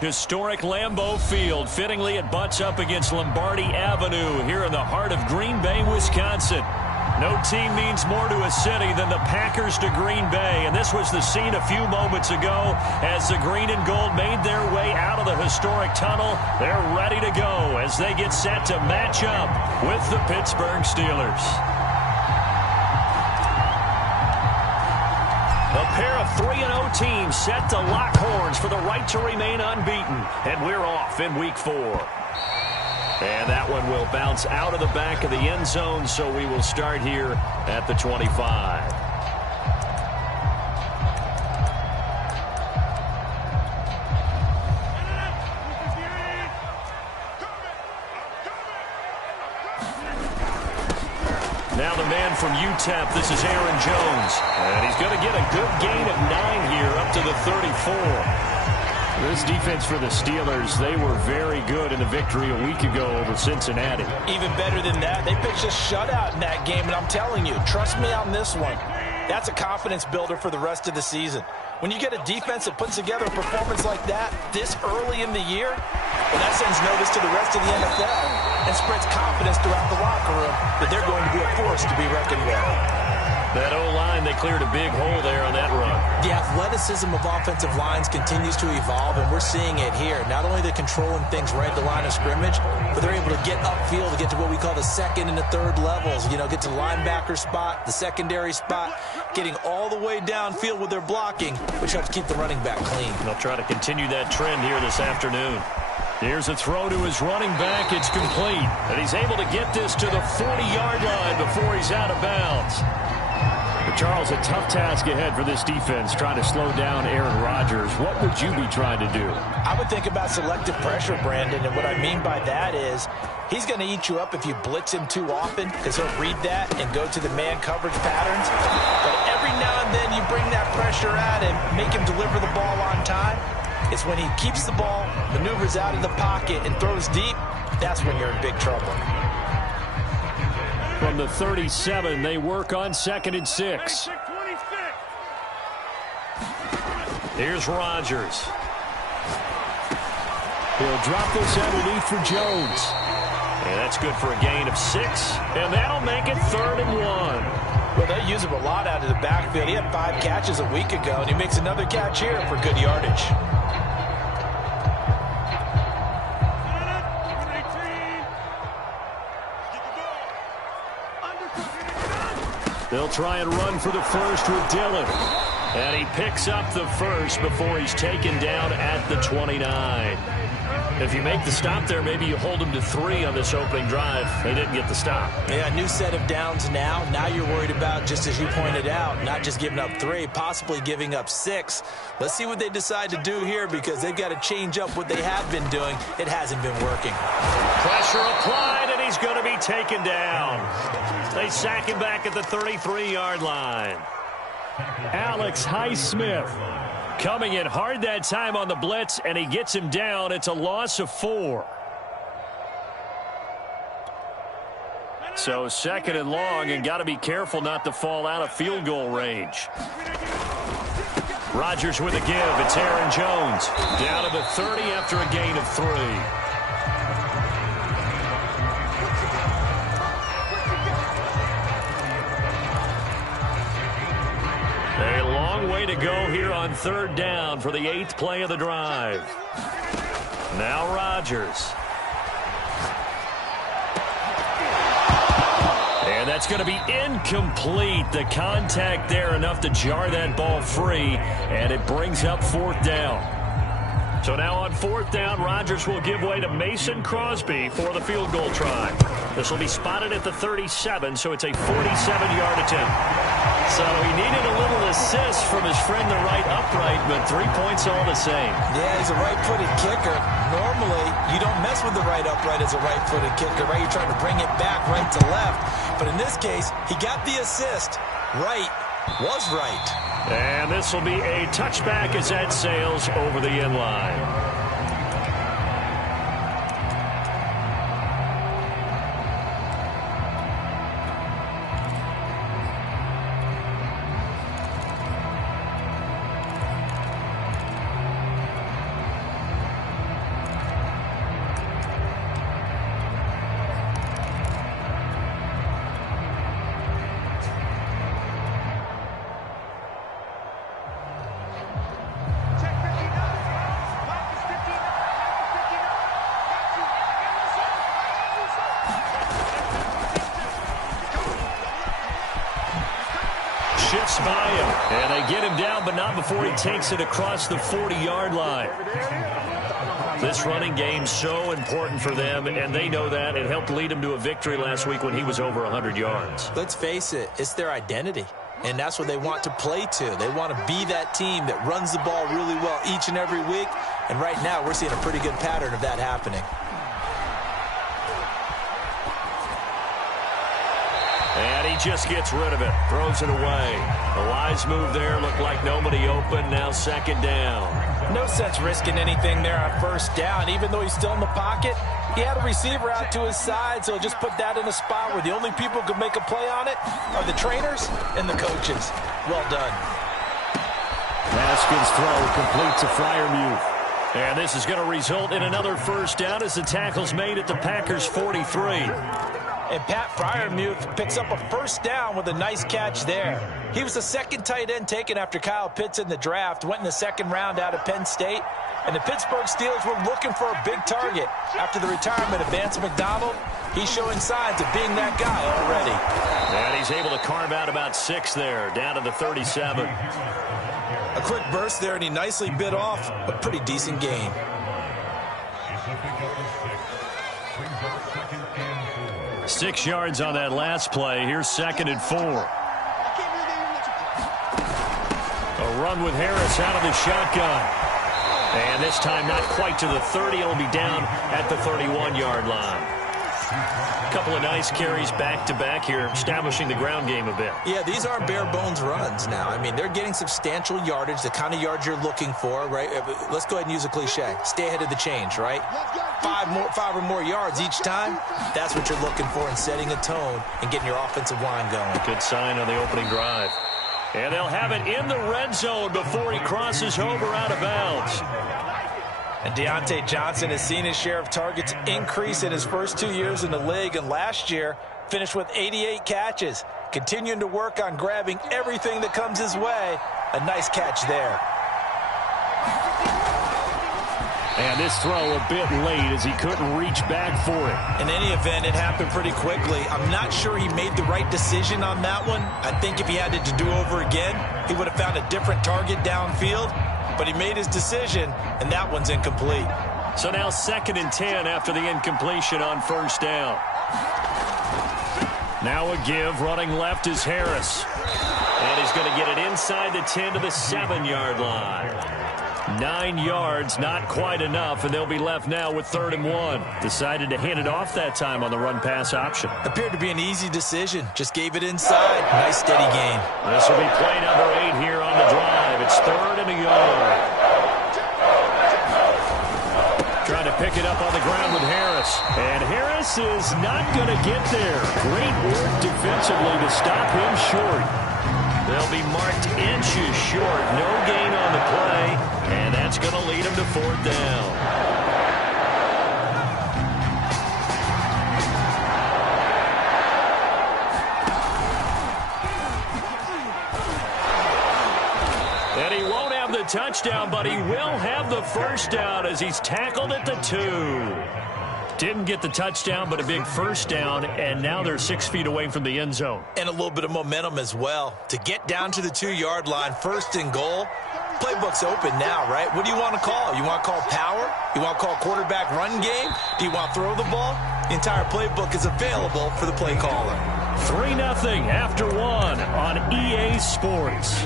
Historic Lambeau Field. Fittingly, it butts up against Lombardi Avenue here in the heart of Green Bay, Wisconsin. No team means more to a city than the Packers to Green Bay, and this was the scene a few moments ago as the green and gold made their way out of the historic tunnel. They're ready to go as they get set to match up with the Pittsburgh Steelers. A pair of 3-0 teams set to lock horns for the right to remain unbeaten, and we're off in Week 4. And that one will bounce out of the back of the end zone, so we will start here at the 25. Now the man from UTEP, this is Aaron Jones. And he's going to get a good gain of 9 here up to the 34. This defense for the Steelers, they were very good in the victory a week ago over Cincinnati. Even better than that, they pitched a shutout in that game, and I'm telling you, trust me on this one. That's a confidence builder for the rest of the season. When you get a defense that puts together a performance like that this early in the year, well, that sends notice to the rest of the NFL and spreads confidence throughout the locker room that they're going to be a force to be reckoned with. That O-line, they cleared a big hole there on that run. The athleticism of offensive lines continues to evolve, and we're seeing it here. Not only they're controlling things right at the line of scrimmage, but they're able to get upfield to get to what we call the second and the third levels. You know, get to the linebacker spot, the secondary spot, getting all the way downfield with their blocking, which helps keep the running back clean. They'll try to continue that trend here this afternoon. Here's a throw to his running back. It's complete. And he's able to get this to the 40-yard line before he's out of bounds. But Charles, a tough task ahead for this defense, trying to slow down Aaron Rodgers. What would you be trying to do? I would think about selective pressure, Brandon, and what I mean by that is he's going to eat you up if you blitz him too often because he'll read that and go to the man coverage patterns. But every now and then you bring that pressure at him, make him deliver the ball on time. It's when he keeps the ball, maneuvers out of the pocket, and throws deep, that's when you're in big trouble. From the 37, they work on 2nd and 6. Here's Rodgers. He'll drop this underneath for Jones. And that's good for a gain of 6. And that'll make it 3rd and 1. Well, they use him a lot out of the backfield. He had 5 catches a week ago, and he makes another catch here for good yardage. They'll try and run for the first with Dillon. And he picks up the first before he's taken down at the 29. If you make the stop there, maybe you hold him to 3 on this opening drive. They didn't get the stop. Yeah, new set of downs now. Now you're worried about, just as you pointed out, not just giving up 3, possibly giving up 6. Let's see what they decide to do here because they've got to change up what they have been doing. It hasn't been working. Pressure applied, and he's going to be taken down. They sack him back at the 33-yard line. Alex Highsmith coming in hard that time on the blitz, and he gets him down. It's a loss of 4. So 2nd and long, and got to be careful not to fall out of field goal range. Rodgers with a give. It's Aaron Jones. Down to the 30 after a gain of 3. A long way to go here on 3rd down for the 8th play of the drive. Now Rodgers. And that's going to be incomplete. The contact there enough to jar that ball free, and it brings up 4th down. So now on 4th down, Rodgers will give way to Mason Crosby for the field goal try. This will be spotted at the 37, so it's a 47-yard attempt. So he needed a little assist from his friend, the right upright, but 3 points all the same. Yeah, he's a right-footed kicker. Normally, you don't mess with the right upright as a right-footed kicker, right? You're trying to bring it back right to left. But in this case, he got the assist. Right was right. And this will be a touchback as that sails over the end line. And they get him down, but not before he takes it across the 40-yard line. This running game so important for them, and they know that. It helped lead him to a victory last week when he was over 100 yards. Let's face it, it's their identity, and that's what they want to play to. They want to be that team that runs the ball really well each and every week, and right now we're seeing a pretty good pattern of that happening. And he just gets rid of it, throws it away. A wise move there, looked like nobody open, now second down. No sense risking anything there on first down. Even though he's still in the pocket, he had a receiver out to his side, so just put that in a spot where the only people who can make a play on it are the trainers and the coaches. Well done. Haskins' throw complete to Freiermuth. And this is going to result in another first down as the tackle's made at the Packers' 43. And Pat Freiermuth picks up a first down with a nice catch there. He was the second tight end taken after Kyle Pitts in the draft, went in the second round out of Penn State. And the Pittsburgh Steelers were looking for a big target. After the retirement of Vance McDonald, he's showing signs of being that guy already. And he's able to carve out about 6 there, down to the 37. A quick burst there, and he nicely bit off a pretty decent gain. Six yards on that last play. Here's 2nd and 4. A run with Harris out of the shotgun. And this time not quite to the 30. It'll be down at the 31-yard line. A couple of nice carries back-to-back here, establishing the ground game a bit. Yeah, these aren't bare-bones runs now. I mean, they're getting substantial yardage, the kind of yards you're looking for, right? Let's go ahead and use a cliche. Stay ahead of the change, right? 5 or more yards each time, that's what you're looking for in setting a tone and getting your offensive line going. Good sign on the opening drive. And they'll have it in the red zone before he crosses over out of bounds. And Deontay Johnson has seen his share of targets increase in his first 2 years in the league, and last year finished with 88 catches. Continuing to work on grabbing everything that comes his way. A nice catch there. And this throw a bit late as he couldn't reach back for it. In any event, it happened pretty quickly. I'm not sure he made the right decision on that one. I think if he had it to do over again, he would have found a different target downfield. But he made his decision, and that one's incomplete. So now 2nd and 10 after the incompletion on first down. Now a give, running left is Harris. And he's going to get it inside the 10 to the 7-yard line. 9 yards, not quite enough, and they'll be left now with 3rd and 1. Decided to hand it off that time on the run-pass option. Appeared to be an easy decision. Just gave it inside. Nice steady gain. This will be play number 8 here on the drive. It's 3rd and a yard. Trying to pick it up on the ground with Harris. And Harris is not going to get there. Great work defensively to stop him short. They'll be marked inches short. No gain on the play. And that's going to lead him to 4th down. And he won't have the touchdown, but he will have the first down as he's tackled at the 2. Didn't get the touchdown, but a big first down, and now they're 6 feet away from the end zone. And a little bit of momentum as well. To get down to the 2-yard line, 1st and goal, playbook's open now, right? What do you want to call? You want to call power? You want to call quarterback run game? Do you want to throw the ball? The entire playbook is available for the play caller. 3-0 after 1 on EA Sports.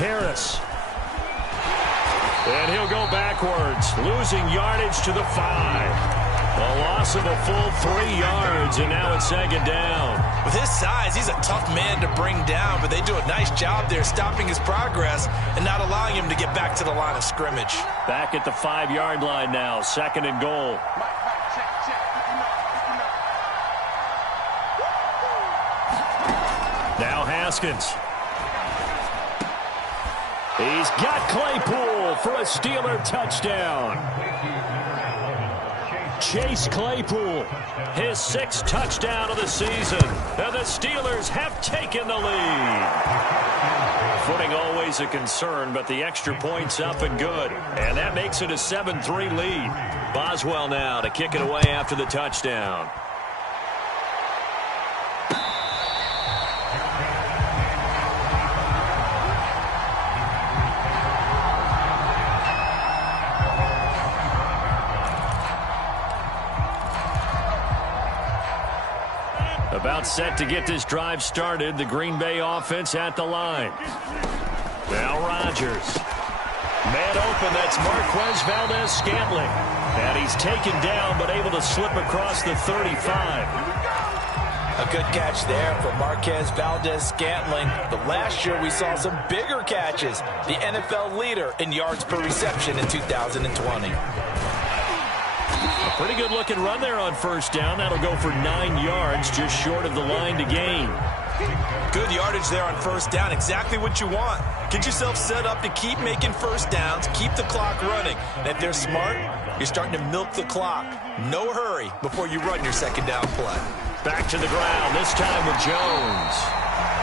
Harris. And he'll go backwards, losing yardage to the 5. A loss of a full 3 yards, and now it's 2nd down. With his size, he's a tough man to bring down, but they do a nice job there stopping his progress and not allowing him to get back to the line of scrimmage. Back at the 5-yard line now, 2nd and goal. Now Haskins. He's got Claypool for a Steeler touchdown. Chase Claypool, his 6th touchdown of the season. And the Steelers have taken the lead. Footing always a concern, but the extra point's up and good. And that makes it a 7-3 lead. Boswell now to kick it away after the touchdown. About set to get this drive started. The Green Bay offense at the line. Now Rodgers. Man open, that's Marquez Valdes-Scantling. And he's taken down, but able to slip across the 35. A good catch there for Marquez Valdes-Scantling. But last year we saw some bigger catches. The NFL leader in yards per reception in 2020. Pretty good looking run there on first down. That'll go for 9 yards, just short of the line to gain. Good yardage there on first down. Exactly what you want. Get yourself set up to keep making first downs, keep the clock running. And if they're smart, you're starting to milk the clock. No hurry before you run your second down play. Back to the ground, this time with Jones.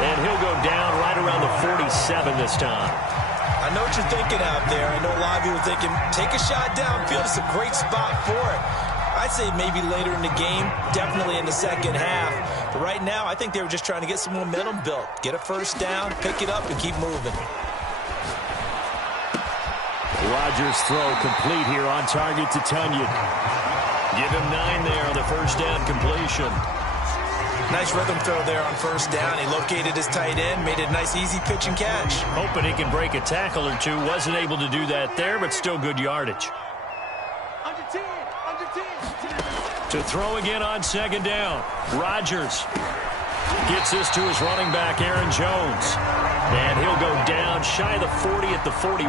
And he'll go down right around the 47 this time. I know what you're thinking out there. I know a lot of you are thinking, take a shot downfield. It's a great spot for it. I'd say maybe later in the game, definitely in the second half. But right now, I think they were just trying to get some momentum built. Get a first down, pick it up, and keep moving. Rodgers' throw complete here on target to Tonyan. Give him 9 there on the first down completion. Nice rhythm throw there on first down. He located his tight end, made it a nice easy pitch and catch. Hoping he can break a tackle or two. Wasn't able to do that there, but still good yardage. To throw again on second down. Rodgers gets this to his running back, Aaron Jones. And he'll go down shy of the 40 at the 41.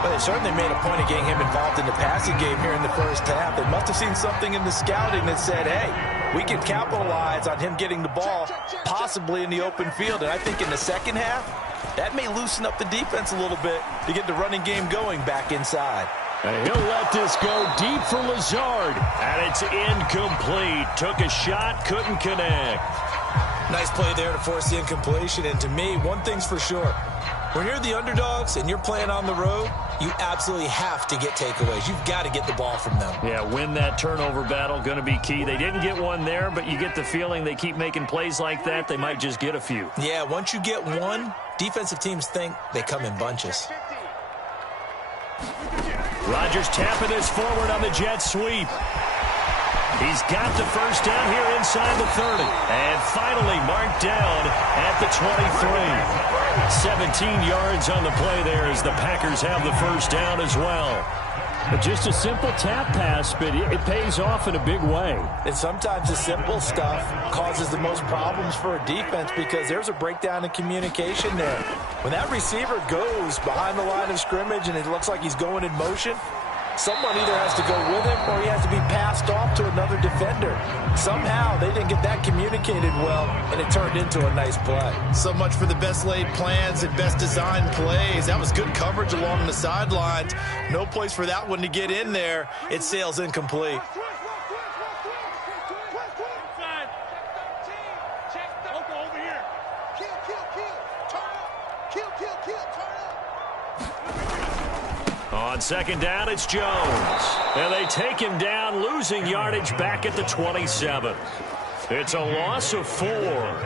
Well, they certainly made a point of getting him involved in the passing game here in the first half. They must have seen something in the scouting that said, hey, we can capitalize on him getting the ball, possibly in the open field. And I think in the second half, that may loosen up the defense a little bit to get the running game going back inside. And he'll let this go deep for Lazard. And it's incomplete. Took a shot, couldn't connect. Nice play there to force the incompletion. And to me, one thing's for sure. When you're the underdogs and you're playing on the road, you absolutely have to get takeaways. You've got to get the ball from them. Yeah, win that turnover battle, going to be key. They didn't get one there, but you get the feeling they keep making plays like that, they might just get a few. Yeah, once you get one, defensive teams think they come in bunches. Rodgers tapping this forward on the jet sweep. He's got the first down here inside the 30. And finally marked down at the 23. 17 yards on the play there as the Packers have the first down as well. Just a simple tap pass, but it pays off in a big way. And sometimes the simple stuff causes the most problems for a defense because there's a breakdown in communication there. When that receiver goes behind the line of scrimmage and it looks like he's going in motion, someone either has to go with him or he has to be passed off to another defender. Somehow they didn't get that communicated well, and it turned into a nice play. So much for the best laid plans and best designed plays. That was good coverage along the sidelines. No place for that one to get in there. It sails incomplete. On second down, it's Jones. And they take him down, losing yardage back at the 27. It's a loss of 4.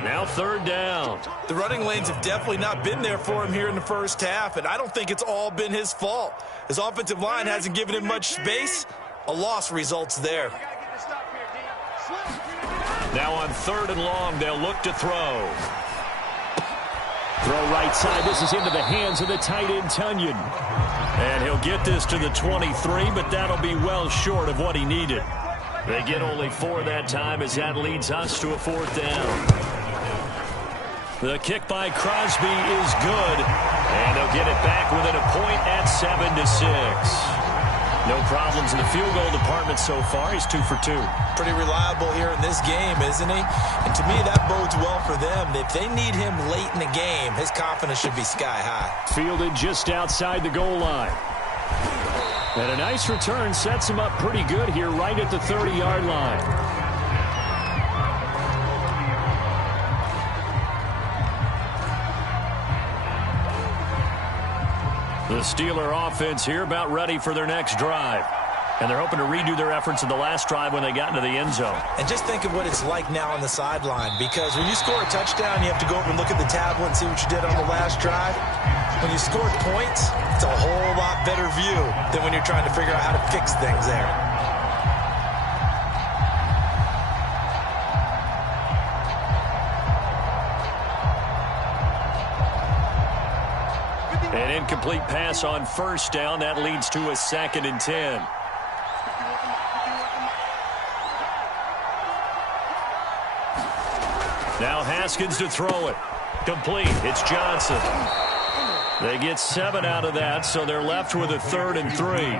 Now third down. The running lanes have definitely not been there for him here in the first half, and I don't think it's all been his fault. His offensive line hasn't given him much space. A loss results there. Now on third and long, they'll look to throw. Throw right side. This is into the hands of the tight end, Tonyan. And he'll get this to the 23, but that'll be well short of what he needed. They get only 4 that time as that leads us to a fourth down. The kick by Crosby is good, and they'll get it back within a point at 7-6. No problems in the field goal department so far. He's 2 for 2. Pretty reliable here in this game, isn't he? And to me, that bodes well for them. If they need him late in the game, his confidence should be sky high. Fielded just outside the goal line. And a nice return sets him up pretty good here right at the 30-yard line. The Steeler offense here about ready for their next drive. And they're hoping to redo their efforts in the last drive when they got into the end zone. And just think of what it's like now on the sideline, because when you score a touchdown, you have to go over and look at the tablet and see what you did on the last drive. When you scored points, it's a whole lot better view than when you're trying to figure out how to fix things there. An incomplete pass on first down. That leads to a 2nd and 10. Now Haskins to throw it. Complete. It's Johnson. They get 7 out of that, so they're left with a 3rd and 3.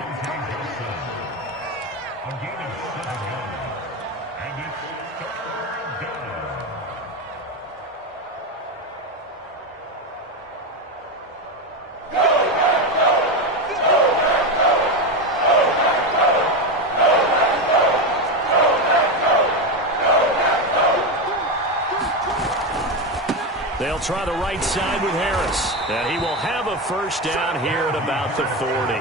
They'll try the right side with Harris. And he will have a first down here at about the 40.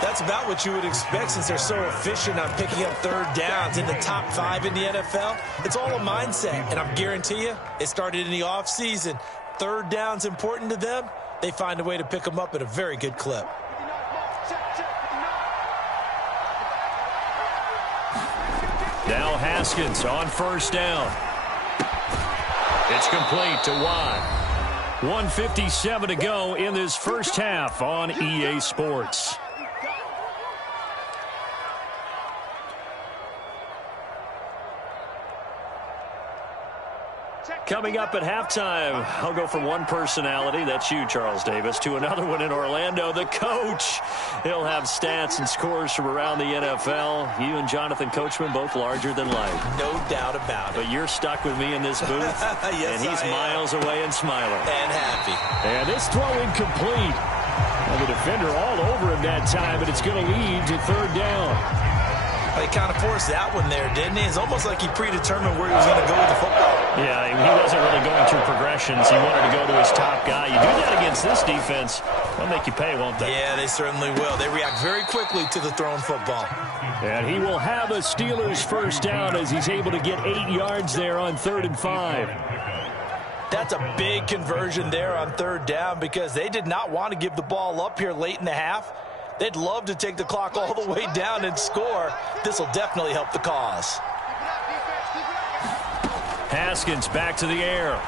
That's about what you would expect since they're so efficient on picking up 3rd downs in the top 5 in the NFL. It's all a mindset, and I guarantee you it started in the offseason. 3rd down's important to them. They find a way to pick them up at a very good clip. Now Haskins on first down. It's complete to Watt. 1:57 to go in this first half on EA Sports. Coming up at halftime, I'll go from one personality, that's you, Charles Davis, to another one in Orlando, the coach. He'll have stats and scores from around the NFL. You and Jonathan Coachman, both larger than life. No doubt about it. But you're stuck with me in this booth, yes, and he's miles away and smiling. And happy. And this throw incomplete. And the defender all over him that time, but it's going to lead to 3rd down. He kind of forced that one there, didn't he? It's almost like he predetermined where he was going to go with the football. Yeah, he wasn't really going through progressions. He wanted to go to his top guy. You do that against this defense, they'll make you pay, won't they? Yeah, they certainly will. They react very quickly to the thrown football. And he will have a Steelers first down as he's able to get 8 yards there on 3rd and 5. That's a big conversion there on 3rd down because they did not want to give the ball up here late in the half. They'd love to take the clock all the way down and score. This will definitely help the cause. Haskins back to the air.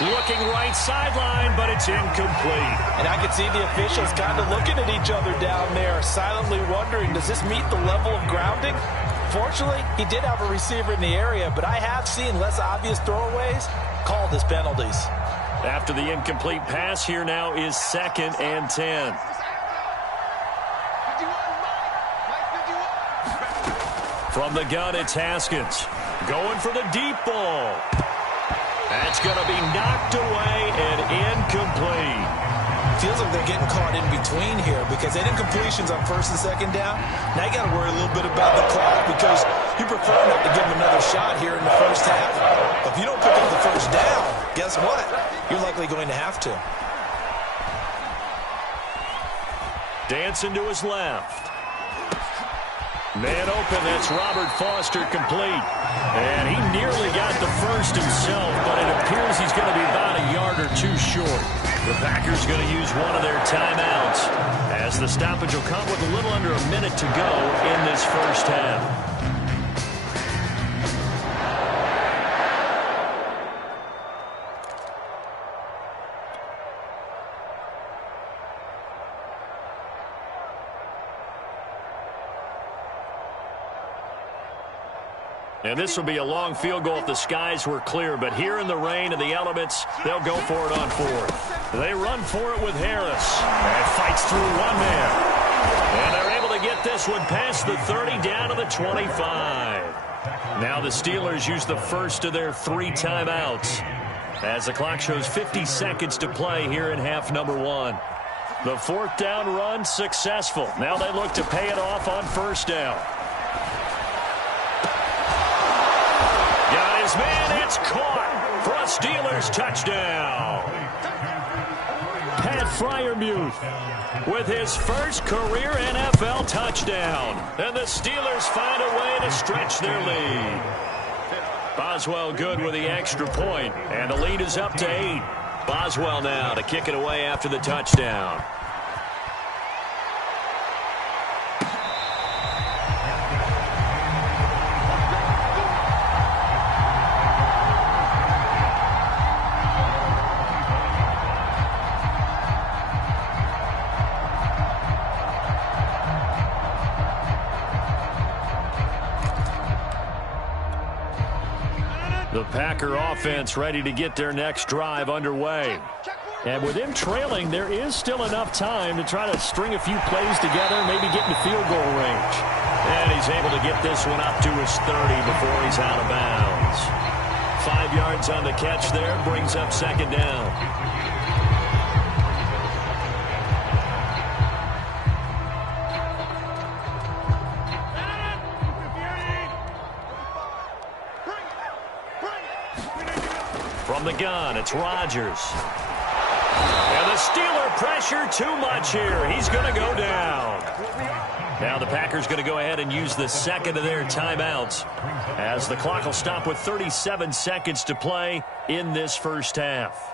Looking right sideline, but it's incomplete. And I can see the officials kind of looking at each other down there, silently wondering, does this meet the level of grounding? Fortunately, he did have a receiver in the area, but I have seen less obvious throwaways called as penalties. After the incomplete pass, here now is 2nd and 10. From the gun, it's Haskins. Going for the deep ball. That's going to be knocked away and incomplete. Feels like they're getting caught in between here because they did completions on 1st and 2nd down. Now you got to worry a little bit about the clock because you prefer not to give them another shot here in the first half. But if you don't pick up the first down, guess what? You're likely going to have to. Dancing to his left. Man open, that's Robert Foster complete. And he nearly got the first himself, but it appears he's going to be about a yard or 2 short. The Packers going to use one of their timeouts as the stoppage will come with a little under a minute to go in this first half. And this will be a long field goal if the skies were clear. But here in the rain and the elements, they'll go for it on 4th. They run for it with Harris. And fights through one man. And they're able to get this one past the 30 down to the 25. Now the Steelers use the first of their 3 timeouts as the clock shows 50 seconds to play here in half number 1. The fourth down run successful. Now they look to pay it off on first down. Got his man. It's caught for a Steelers touchdown. Pat Freiermuth with his first career NFL touchdown. And the Steelers find a way to stretch their lead. Boswell good with the extra point, and the lead is up to 8. Boswell now to kick it away after the touchdown. The Packer offense ready to get their next drive underway. And with them trailing, there is still enough time to try to string a few plays together, maybe get into field goal range. And he's able to get this one up to his 30 before he's out of bounds. 5 yards on the catch there, brings up second down. From the gun, it's Rodgers. And the Steeler pressure too much here. He's going to go down. Now the Packers going to go ahead and use the second of their timeouts as the clock will stop with 37 seconds to play in this first half.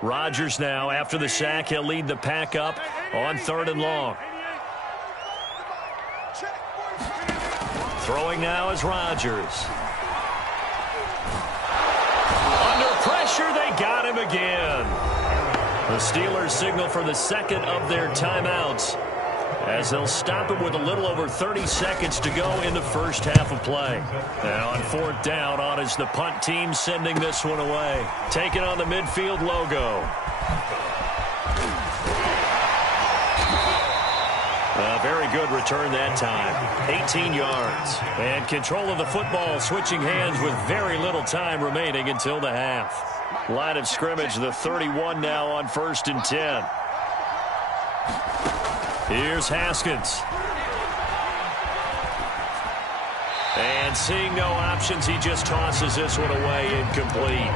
Rodgers now, after the sack, he'll lead the Pack up on 3rd and long. Throwing now is Rodgers. Pressure, they got him again. The Steelers signal for the second of their timeouts as they'll stop it with a little over 30 seconds to go in the first half of play. Now on 4th down, on is the punt team sending this one away. Taking on the midfield logo. Very good return that time. 18 yards. And control of the football switching hands with very little time remaining until the half. Line of scrimmage, the 31 now on 1st and 10. Here's Haskins. And seeing no options, he just tosses this one away, incomplete.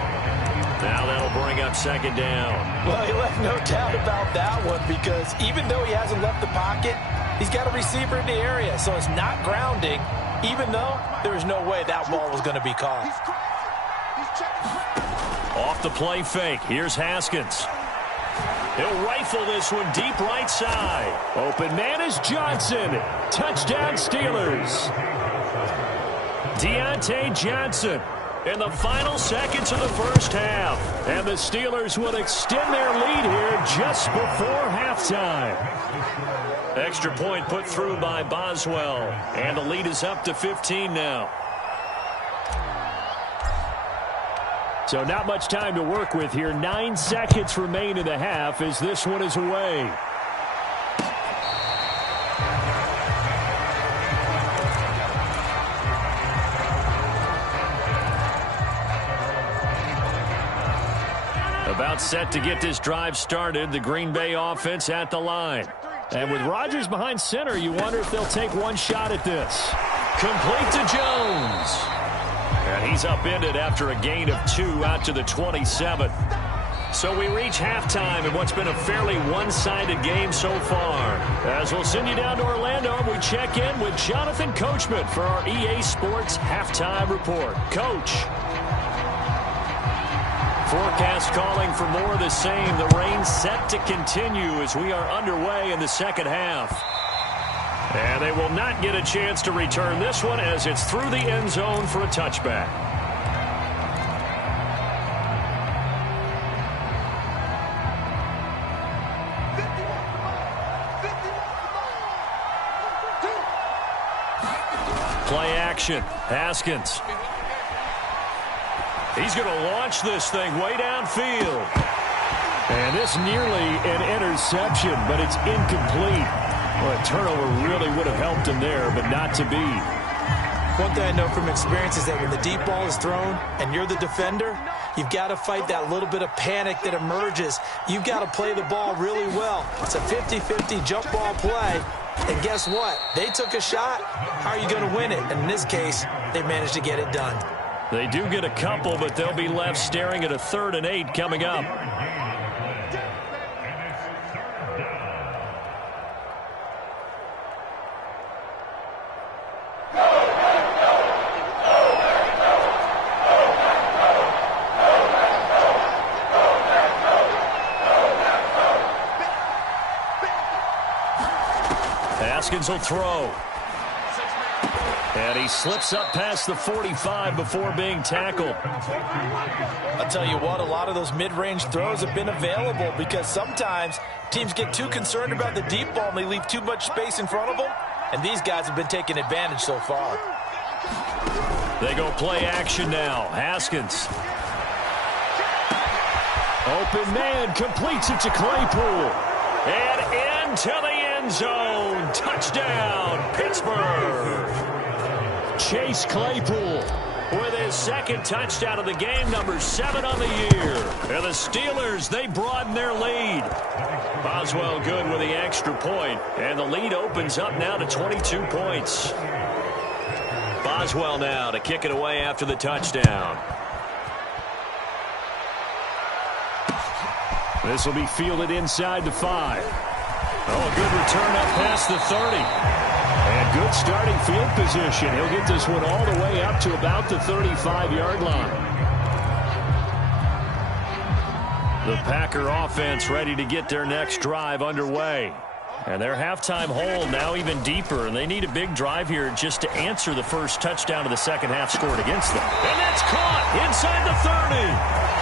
Now that'll bring up second down. Well, he left no doubt about that one because even though he hasn't left the pocket, he's got a receiver in the area, so it's not grounding, even though there was no way that ball was going to be caught. Off the play fake, here's Haskins. He'll rifle this one deep right side. Open man is Johnson. Touchdown Steelers. Deontay Johnson in the final seconds of the first half. And the Steelers will extend their lead here just before halftime. Extra point put through by Boswell. And the lead is up to 15 now. So not much time to work with here. 9 seconds remain in the half as this one is away. About set to get this drive started. The Green Bay offense at the line. And with Rodgers behind center, you wonder if they'll take one shot at this. Complete to Jones. And he's upended after a gain of 2 out to the 27. So we reach halftime in what's been a fairly one-sided game so far. As we'll send you down to Orlando, we check in with Jonathan Coachman for our EA Sports Halftime Report. Coach. Forecast calling for more of the same. The rain set to continue as we are underway in the second half. And they will not get a chance to return this one as it's through the end zone for a touchback. Play action. Haskins. He's going to launch this thing way downfield. And this nearly an interception, but it's incomplete. Well, a turnover really would have helped him there, but not to be. One thing I know from experience is that when the deep ball is thrown and you're the defender, you've got to fight that little bit of panic that emerges. You've got to play the ball really well. It's a 50-50 jump ball play. And guess what? They took a shot. How are you going to win it? And in this case, they managed to get it done. They do get a couple, but they'll be left staring at a 3rd and 8 coming up. Haskins will throw. And he slips up past the 45 before being tackled. I'll tell you what, a lot of those mid-range throws have been available because sometimes teams get too concerned about the deep ball and they leave too much space in front of them. And these guys have been taking advantage so far. They go play action now. Haskins. Open man, completes it to Claypool. And into the end zone. Touchdown, Pittsburgh. Chase Claypool with his 2nd touchdown of the game, number 7 on the year. And the Steelers, they broaden their lead. Boswell good with the extra point, and the lead opens up now to 22 points. Boswell now to kick it away after the touchdown. This will be fielded inside the 5. Oh, a good return up past the 30. And good starting field position. He'll get this one all the way up to about the 35-yard line. The Packer offense ready to get their next drive underway. And their halftime hole now even deeper, and they need a big drive here just to answer the first touchdown of the second half scored against them. And that's caught inside the 30.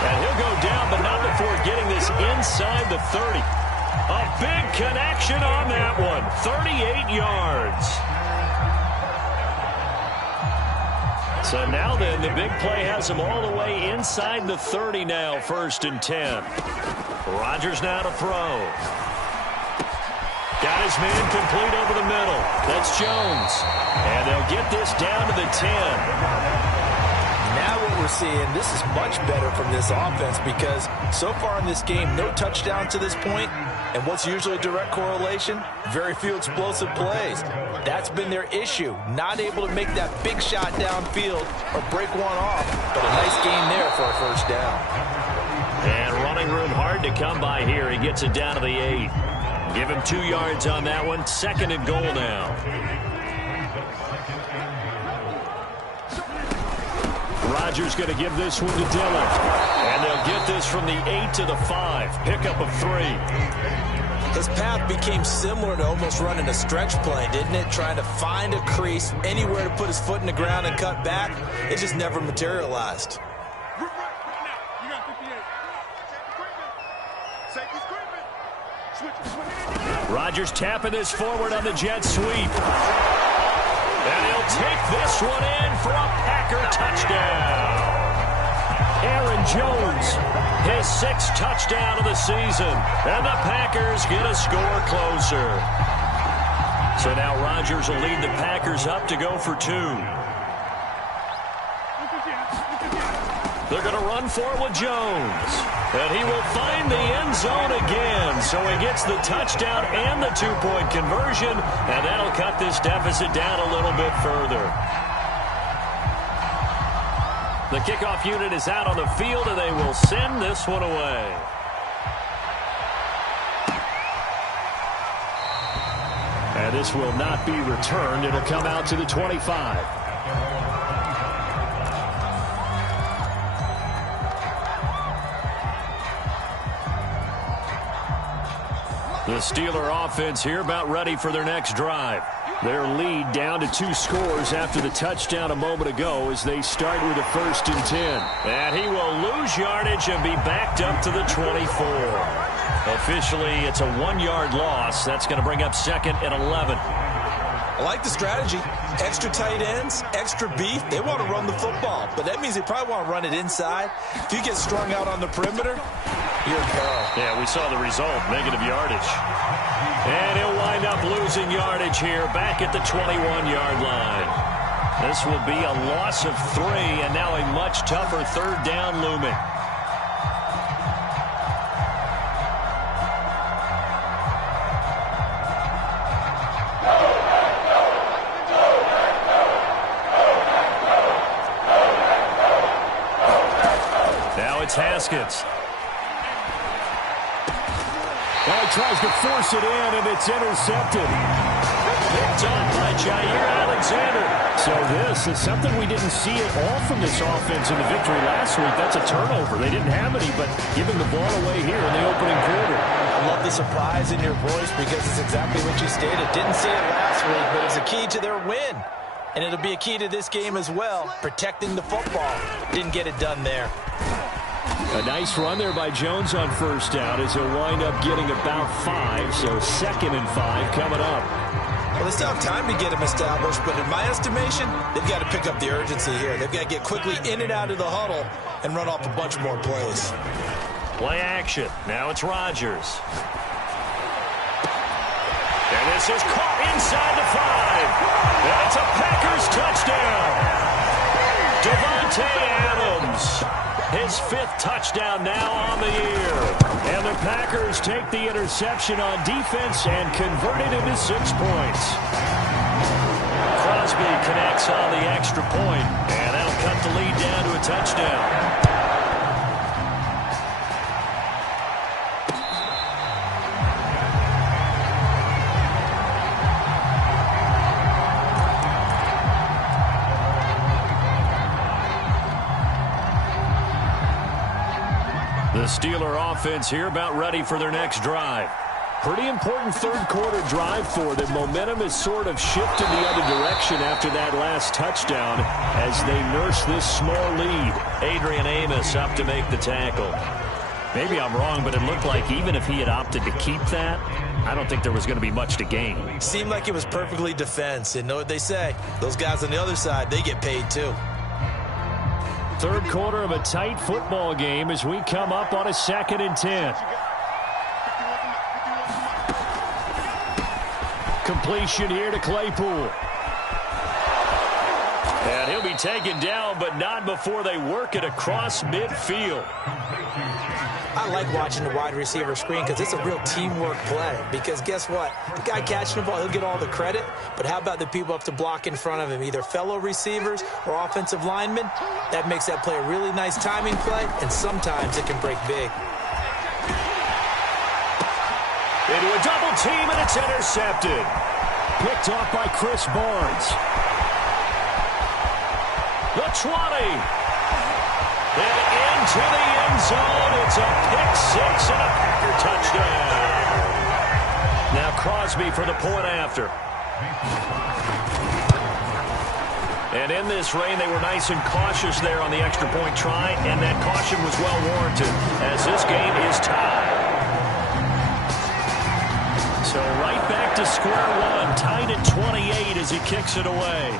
And he'll go down, but not before getting this inside the 30. A big connection on that one. 38 yards. So now then, the big play has him all the way inside the 30 now, 1st and 10. Rodgers now to throw. Got his man complete over the middle. That's Jones. And they'll get this down to the 10. Now what we're seeing, this is much better from this offense because so far in this game, no touchdown to this point. And what's usually a direct correlation? Very few explosive plays. That's been their issue. Not able to make that big shot downfield or break one off. But a nice gain there for a 1st down. And running room hard to come by here. He gets it down to the 8. Give him 2 yards on that one. 2nd and goal now. Rodgers going to give this one to Dillon. And they'll get this from the 8 to the 5. Pickup of 3. His path became similar to almost running a stretch play, didn't it? Trying to find a crease, anywhere to put his foot in the ground and cut back. It just never materialized. Rodgers tapping this forward on the jet sweep. And he'll take this one in for a Packer touchdown. Aaron Jones, his 6th touchdown of the season. And the Packers get a score closer. So now Rodgers will lead the Packers up to go for 2. They're going to run for it with Jones. And he will find the end zone again. So he gets the touchdown and the 2-point conversion. And that'll cut this deficit down a little bit further. The kickoff unit is out on the field, and they will send this one away. And this will not be returned. It'll come out to the 25. The Steeler offense here about ready for their next drive. Their lead down to 2 scores after the touchdown a moment ago as they start with a 1st and 10. And he will lose yardage and be backed up to the 24. Officially, it's a 1-yard loss. That's going to bring up 2nd and 11. I like the strategy. Extra tight ends, extra beef. They want to run the football, but that means they probably want to run it inside. If you get strung out on the perimeter, you're in peril. Yeah, we saw the result, negative yardage. And he'll wind up losing yardage here back at the 21-yard line. This will be a loss of 3, and now a much tougher 3rd down looming. Now it's Haskins. Well, he tries to force it in, and it's intercepted. Picked on by Jair Alexander. So this is something we didn't see at all from this offense in the victory last week. That's a turnover. They didn't have any, but giving the ball away here in the opening quarter. I love the surprise in your voice because it's exactly what you stated. Didn't see it last week, but it's a key to their win. And it'll be a key to this game as well, protecting the football. Didn't get it done there. A nice run there by Jones on 1st down as he'll wind up getting about 5, so 2nd and 5 coming up. Well, they still have time to get him established, but in my estimation, they've got to pick up the urgency here. They've got to get quickly in and out of the huddle and run off a bunch more plays. Play action. Now it's Rodgers. And this is caught inside the 5. That's a Packers touchdown. Davante Adams. His 5th touchdown now on the year. And the Packers take the interception on defense and convert it into 6 points. Crosby connects on the extra point, and that'll cut the lead down to a touchdown. The Steeler offense here about ready for their next drive. Pretty important 3rd quarter drive for them. Momentum has sort of shifted the other direction after that last touchdown as they nurse this small lead. Adrian Amos up to make the tackle. Maybe I'm wrong, but it looked like even if he had opted to keep that, I don't think there was going to be much to gain. Seemed like it was perfectly defense. And know what they say? Those guys on the other side, they get paid too. 3rd quarter of a tight football game as we come up on a 2nd and 10. Completion here to Claypool. And he'll be taken down, but not before they work it across midfield. I like watching the wide receiver screen because it's a real teamwork play. Because guess what? The guy catching the ball, he'll get all the credit. But how about the people up to block in front of him, either fellow receivers or offensive linemen? That makes that play a really nice timing play, and sometimes it can break big. Into a double team, and it's intercepted. Picked off by Chris Barnes. The 20. And into the end zone. It's a pick-6 and a Packer touchdown. Now Crosby for the point after. And in this rain, they were nice and cautious there on the extra point try, and that caution was well warranted as this game is tied. So right back to square one, tied at 28 as he kicks it away.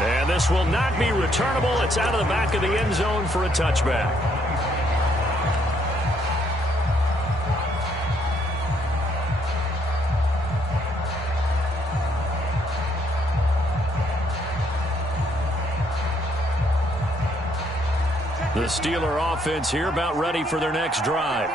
And this will not be returnable. It's out of the back of the end zone for a touchback. The Steeler offense here about ready for their next drive.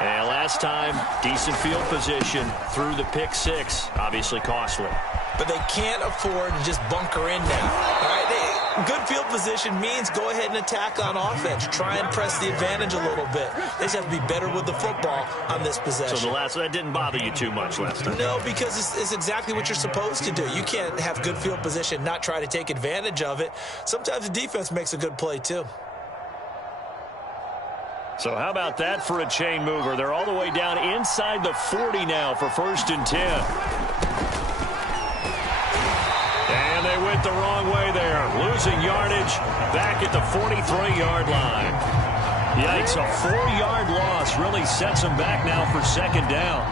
And last time, decent field position through the pick-6. Obviously costly. But they can't afford to just bunker in now. All right, good field position means go ahead and attack on offense. Try and press the advantage a little bit. They just have to be better with the football on this possession. So that didn't bother you too much last time? No, because it's exactly what you're supposed to do. You can't have good field position, not try to take advantage of it. Sometimes the defense makes a good play too. So how about that for a chain mover? They're all the way down inside the 40 now for 1st and 10. And they went the wrong way there. Losing yardage back at the 43-yard line. Yikes, a 4-yard loss really sets them back now for 2nd down.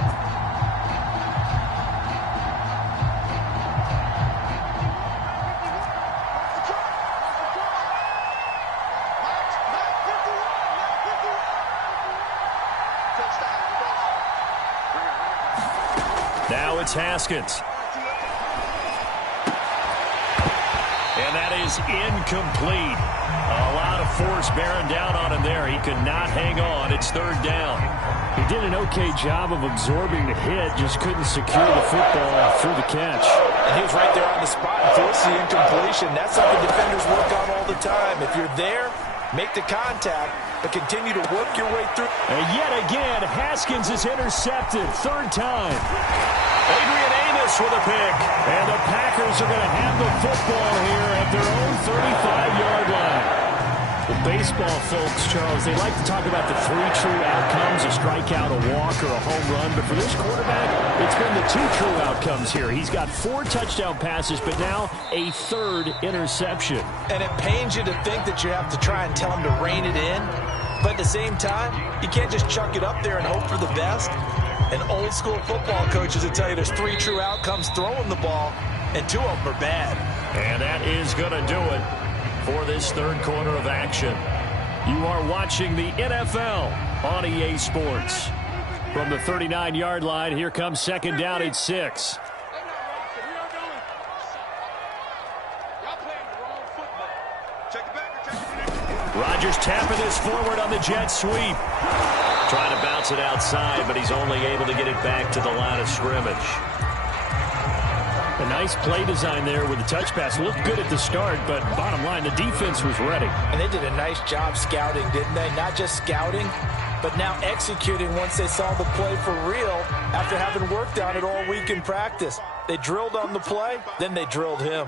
Now it's Haskins. And that is incomplete. A lot of force bearing down on him there. He could not hang on. It's third down. He did an okay job of absorbing the hit, just couldn't secure the football through the catch. And he was right there on the spot and forced the incompletion. That's something defenders work on all the time. If you're there, make the contact, but continue to work your way through. And yet again, Haskins is intercepted. Third time. Adrian Amos with a pick. And the Packers are going to have the football here at their own 35-yard line. Well, baseball folks, Charles, they like to talk about the three true outcomes, a strikeout, a walk, or a home run. But for this quarterback, it's been the two true outcomes here. He's got 4 touchdown passes, but now a third interception. And it pains you to think that you have to try and tell him to rein it in. But at the same time, you can't just chuck it up there and hope for the best. And old school football coaches will tell you there's 3 true outcomes throwing the ball, and 2 of them are bad. And that is going to do it for this third quarter of action. You are watching the NFL on EA Sports. From the 39-yard line, here comes second down at 6. Rodgers tapping this forward on the jet sweep. Trying to bounce it outside, but he's only able to get it back to the line of scrimmage. A nice play design there with the touch pass. Looked good at the start, but bottom line, the defense was ready. And they did a nice job scouting, didn't they? Not just scouting, but now executing once they saw the play for real after having worked on it all week in practice. They drilled on the play, then they drilled him.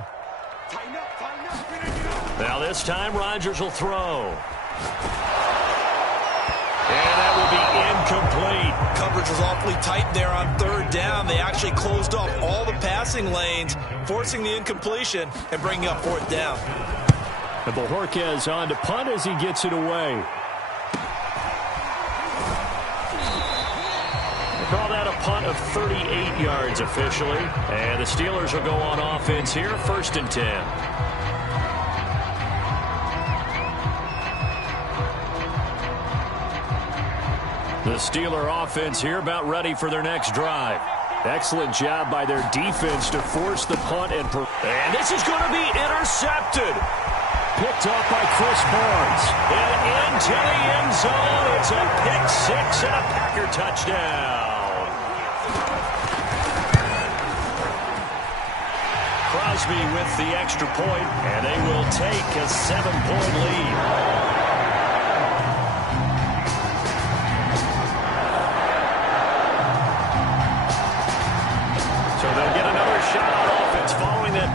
Now this time, Rodgers will throw. And that will be incomplete. Coverage was awfully tight there on third down. They actually closed off all the passing lanes, forcing the incompletion and bringing up fourth down. And Bojorquez on to punt as he gets it away. They call that a punt of 38 yards officially. And the Steelers will go on offense here, 1st and 10. The Steeler offense here about ready for their next drive. Excellent job by their defense to force the punt. And this is going to be intercepted. Picked off by Chris Barnes. And into the end zone. It's a pick 6 and a Packer touchdown. Crosby with the extra point, and they will take a 7-point lead.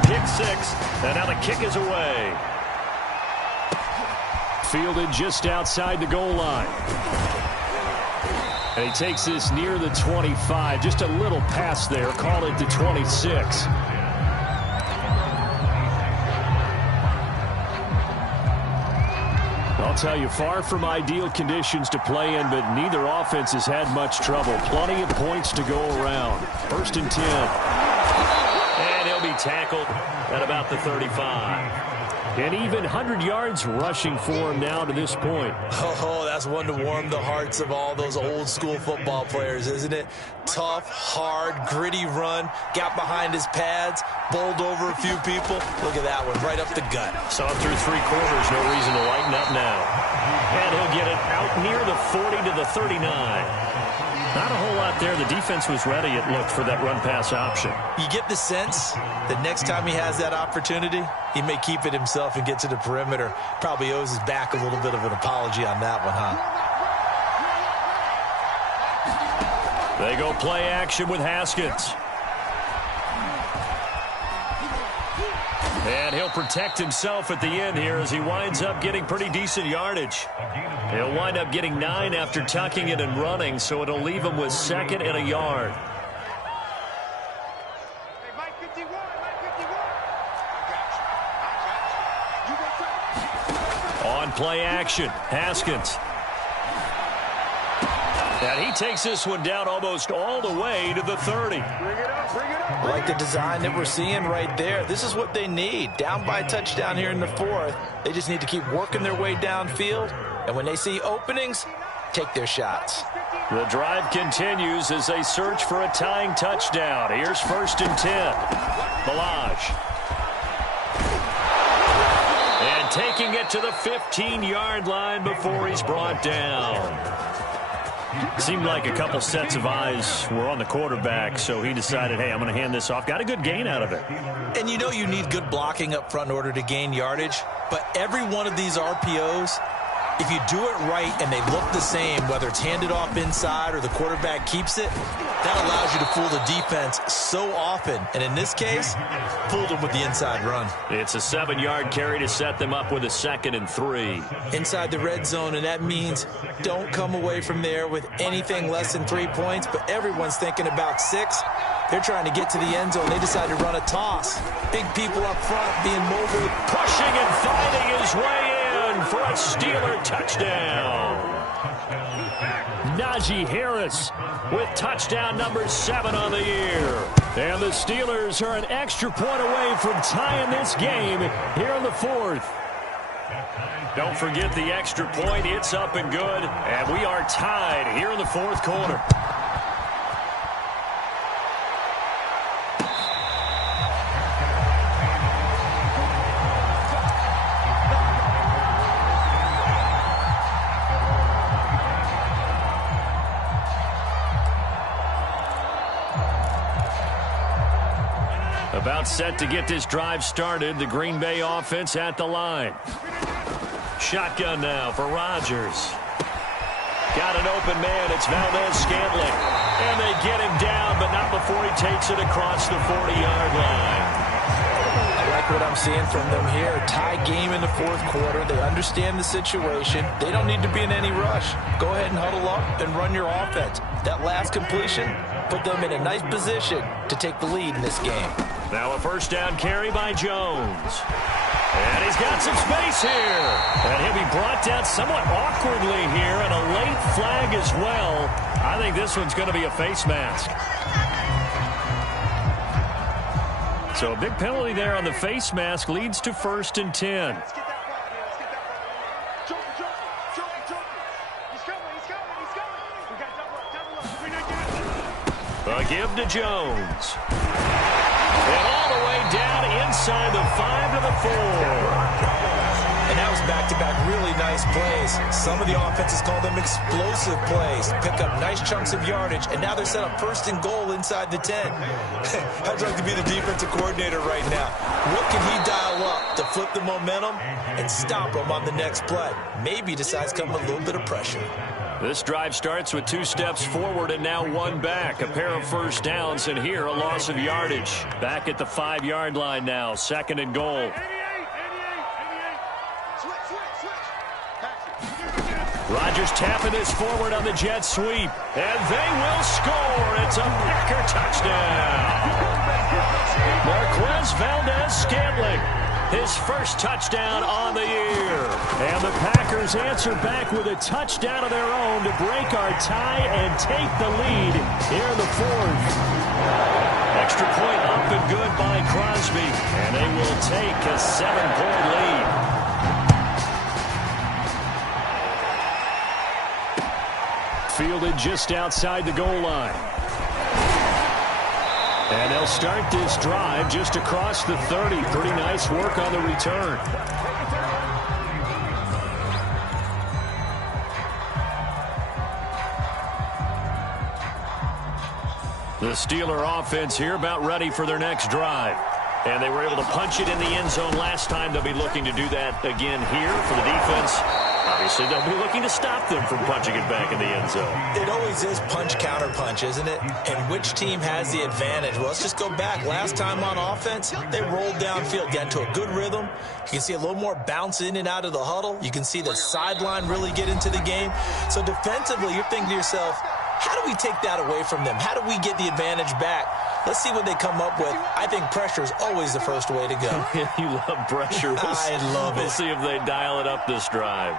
Pick 6, and now the kick is away. Fielded just outside the goal line. And he takes this near the 25. Just a little pass there. Call it the 26. I'll tell you, far from ideal conditions to play in, but neither offense has had much trouble. Plenty of points to go around. 1st and 10. Be tackled at about the 35. And even 100 yards rushing for him now to this point. Oh, that's one to warm the hearts of all those old school football players, isn't it? Tough, hard, gritty run, got behind his pads, bowled over a few people. Look at that one, right up the gut. Saw it through 3 quarters, no reason to lighten up now. And he'll get it out near the 40 to the 39. Not a whole lot there. The defense was ready, it looked, for that run-pass option. You get the sense that next time he has that opportunity, he may keep it himself and get to the perimeter. Probably owes his back a little bit of an apology on that one, huh? They go play action with Haskins. And he'll protect himself at the end here as he winds up getting pretty decent yardage. He'll wind up getting 9 after tucking it and running, so it'll leave him with 2nd and a yard. On play action, Haskins. And he takes this one down almost all the way to the 30. I like the design that we're seeing right there. This is what they need. Down by a touchdown here in the 4th. They just need to keep working their way downfield. And when they see openings, take their shots. The drive continues as they search for a tying touchdown. Here's 1st and 10. Ballage. taking it to the 15-yard line before he's brought down. Seemed like a couple sets of eyes were on the quarterback, so he decided, hey, I'm going to hand this off. Got a good gain out of it. And you know you need good blocking up front in order to gain yardage, but every one of these RPOs, if you do it right and they look the same, whether it's handed off inside or the quarterback keeps it, that allows you to fool the defense so often. And in this case, fooled them with the inside run. It's a 7-yard carry to set them up with a 2nd and 3. Inside the red zone, and that means don't come away from there with anything less than 3 points, but everyone's thinking about 6. They're trying to get to the end zone. They decide to run a toss. Big people up front being mobile. Pushing and finding his way in for a Steeler touchdown. Najee Harris with touchdown number 7 on the year. And the Steelers are an extra point away from tying this game here in the 4th. Don't forget the extra point. It's up and good. And we are tied here in the 4th quarter. About set to get this drive started. The Green Bay offense at the line. Shotgun now for Rodgers. Got an open man. It's Valdez-Scantling. And they get him down, but not before he takes it across the 40-yard line. I like what I'm seeing from them here. Tie game in the 4th quarter. They understand the situation. They don't need to be in any rush. Go ahead and huddle up and run your offense. That last completion put them in a nice position to take the lead in this game. Now a 1st down carry by Jones. And he's got some space here. And he'll be brought down somewhat awkwardly here, and a late flag as well. I think this one's going to be a face mask. So a big penalty there on the face mask leads to 1st and 10. A give to Jones. And all the way down inside the 5 to the 4. And that was back-to-back really nice plays. Some of the offenses call them explosive plays. Pick up nice chunks of yardage, and now they're set up 1st and goal inside the 10. I'd like to be the defensive coordinator right now. What can he dial up to flip the momentum and stop him on the next play? Maybe decides to come with a little bit of pressure. This drive starts with 2 steps forward and now 1 back. A pair of 1st downs, and here a loss of yardage. Back at the 5-yard line now. 2nd and goal. Rodgers tapping this forward on the jet sweep. And they will score. It's a Packer touchdown. Marquez Valdez-Scantling. His 1st touchdown on the year. And the Packers answer back with a touchdown of their own to break our tie and take the lead here in the 4th. Extra point up and good by Crosby. And they will take a 7-point lead. Fielded just outside the goal line. And they'll start this drive just across the 30. Pretty nice work on the return. The Steeler offense here about ready for their next drive. And they were able to punch it in the end zone last time. They'll be looking to do that again here for the defense. Obviously, they'll be looking to stop them from punching it back in the end zone. It always is punch-counter-punch, isn't it? And which team has the advantage? Well, let's just go back. Last time on offense, they rolled downfield, got into a good rhythm. You can see a little more bounce in and out of the huddle. You can see the sideline really get into the game. So defensively, you're thinking to yourself, how do we take that away from them? How do we get the advantage back? Let's see what they come up with. I think pressure is always the first way to go. You love pressure. I love it. We'll see if they dial it up this drive.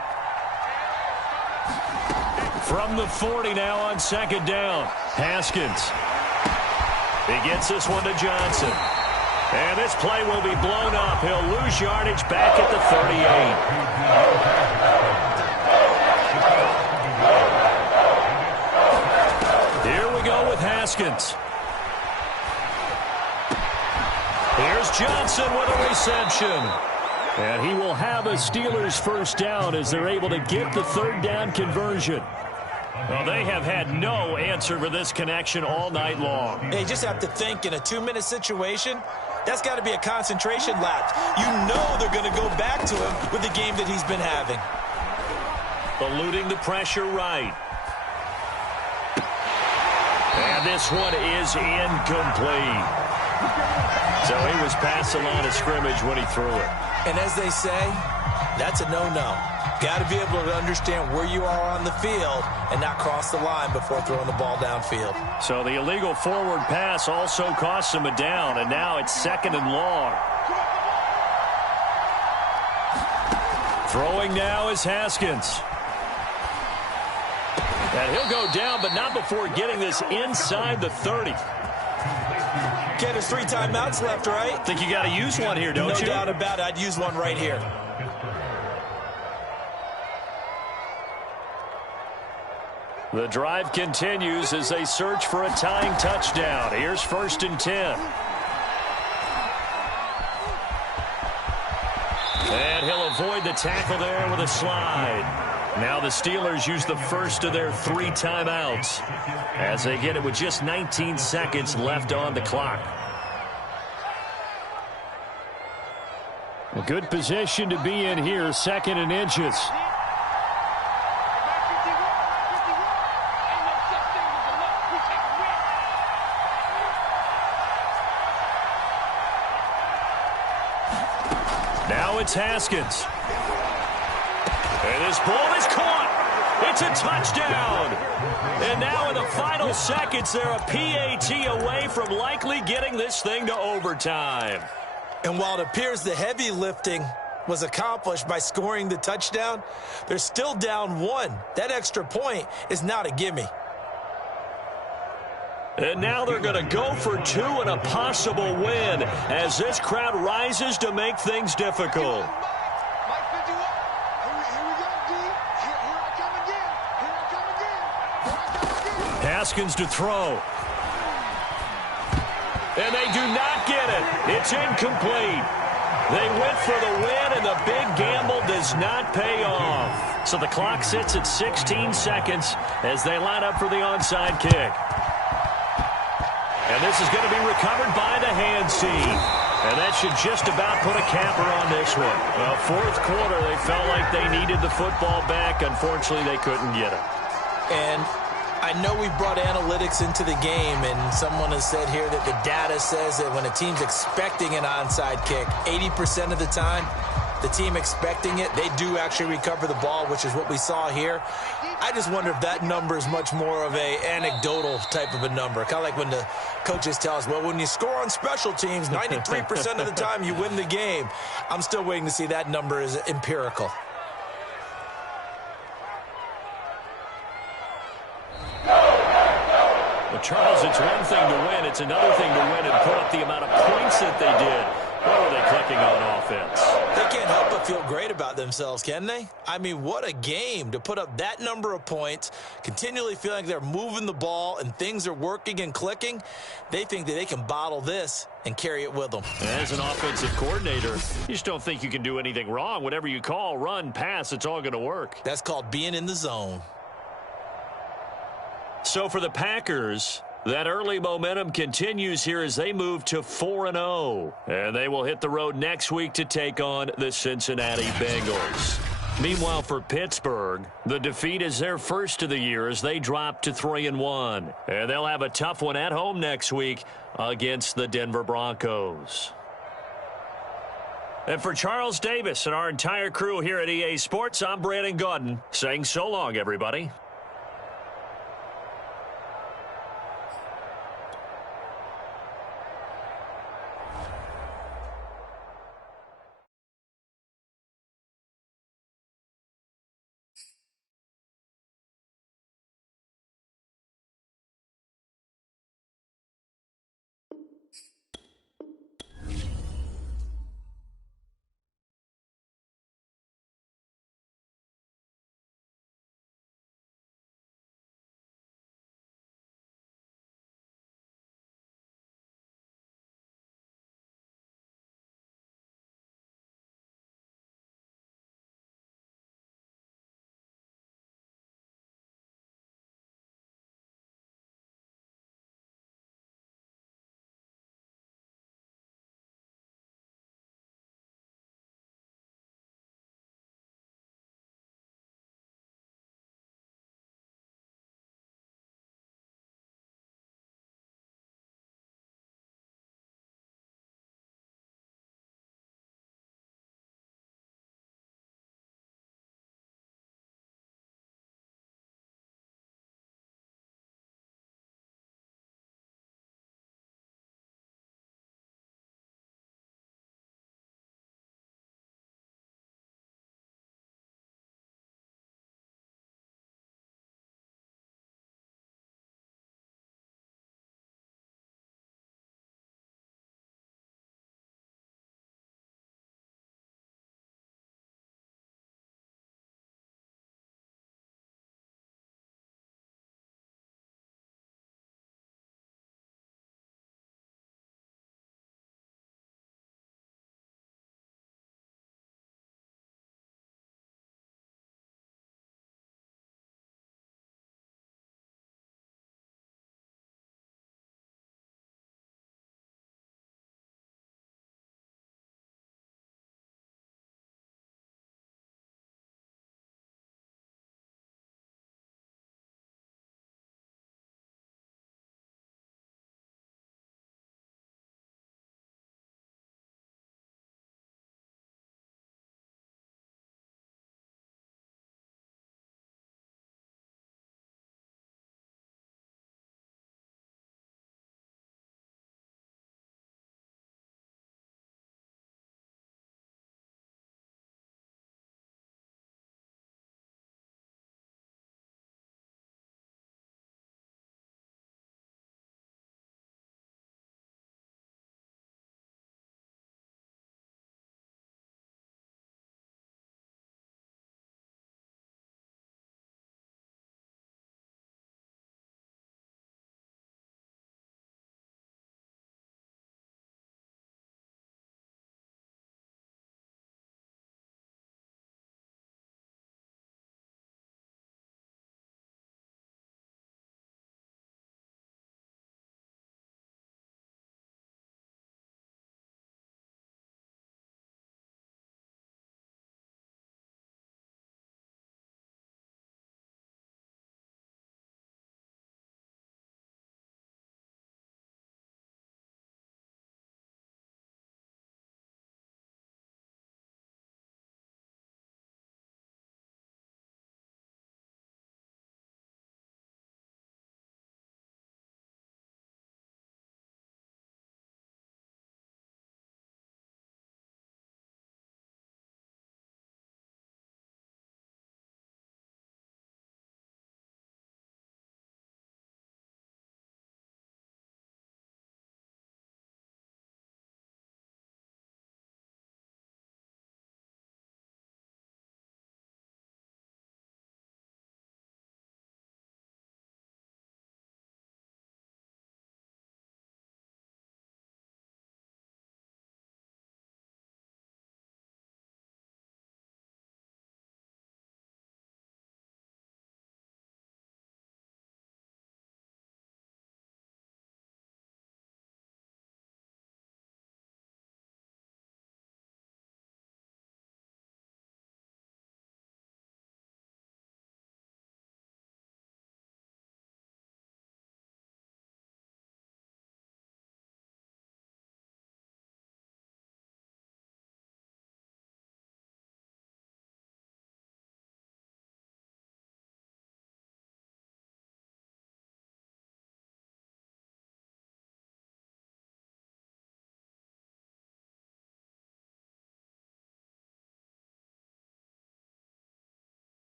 From the 40 now on 2nd down. Haskins. He gets this one to Johnson. And this play will be blown up. He'll lose yardage back at the 38. Here we go with Haskins. Here's Johnson with a reception. And he will have a Steelers first down as they're able to get the third down conversion. Well, they have had no answer for this connection all night long. They just have to think in a 2-minute situation, that's got to be a concentration lapse. You know they're going to go back to him with the game that he's been having. Eluding the pressure right. And this one is incomplete. So he was past the line of scrimmage when he threw it. And as they say, that's a no-no. Got to be able to understand where you are on the field and not cross the line before throwing the ball downfield. So the illegal forward pass also costs him a down, and now it's 2nd and long. Throwing now is Haskins. And he'll go down, but not before getting this inside the 30. Ken, there's 3 timeouts left, right? Think you got to use one here, don't you? No doubt about it. I'd use one right here. The drive continues as they search for a tying touchdown. Here's 1st and 10. And he'll avoid the tackle there with a slide. Now the Steelers use the first of their 3 timeouts as they get it with just 19 seconds left on the clock. A good position to be in here, 2nd and inches. Now it's Haskins. And this ball is caught. It's a touchdown. And now in the final seconds, they're a PAT away from likely getting this thing to overtime. And while it appears the heavy lifting was accomplished by scoring the touchdown, they're still down 1. That extra point is not a gimme. And now they're going to go for 2 and a possible win as this crowd rises to make things difficult. Haskins to throw. And they do not get it. It's incomplete. They went for the win, and the big gamble does not pay off. So the clock sits at 16 seconds as they line up for the onside kick. And this is going to be recovered by the hands team. And that should just about put a capper on this one. Well, 4th quarter, they felt like they needed the football back. Unfortunately, they couldn't get it. And I know we've brought analytics into the game, and someone has said here that the data says that when a team's expecting an onside kick, 80% of the time, the team expecting it, they do actually recover the ball, which is what we saw here. I just wonder if that number is much more of a anecdotal type of a number. Kind of like when the coaches tell us, well, when you score on special teams, 93% of the time you win the game. I'm still waiting to see that number is empirical. Well, Charles, it's one thing to win. It's another thing to win and put up the amount of points that they did. What were they clicking on offense? They can't help but feel great about themselves, can they? I mean, what a game to put up that number of points, continually feeling like they're moving the ball and things are working and clicking. They think that they can bottle this and carry it with them. As an offensive coordinator, you just don't think you can do anything wrong. Whatever you call, run, pass, it's all going to work. That's called being in the zone. So for the Packers, that early momentum continues here as they move to 4-0. And they will hit the road next week to take on the Cincinnati Bengals. Meanwhile, for Pittsburgh, the defeat is their first of the year as they drop to 3-1. And they'll have a tough one at home next week against the Denver Broncos. And for Charles Davis and our entire crew here at EA Sports, I'm Brandon Gaudin saying so long, everybody.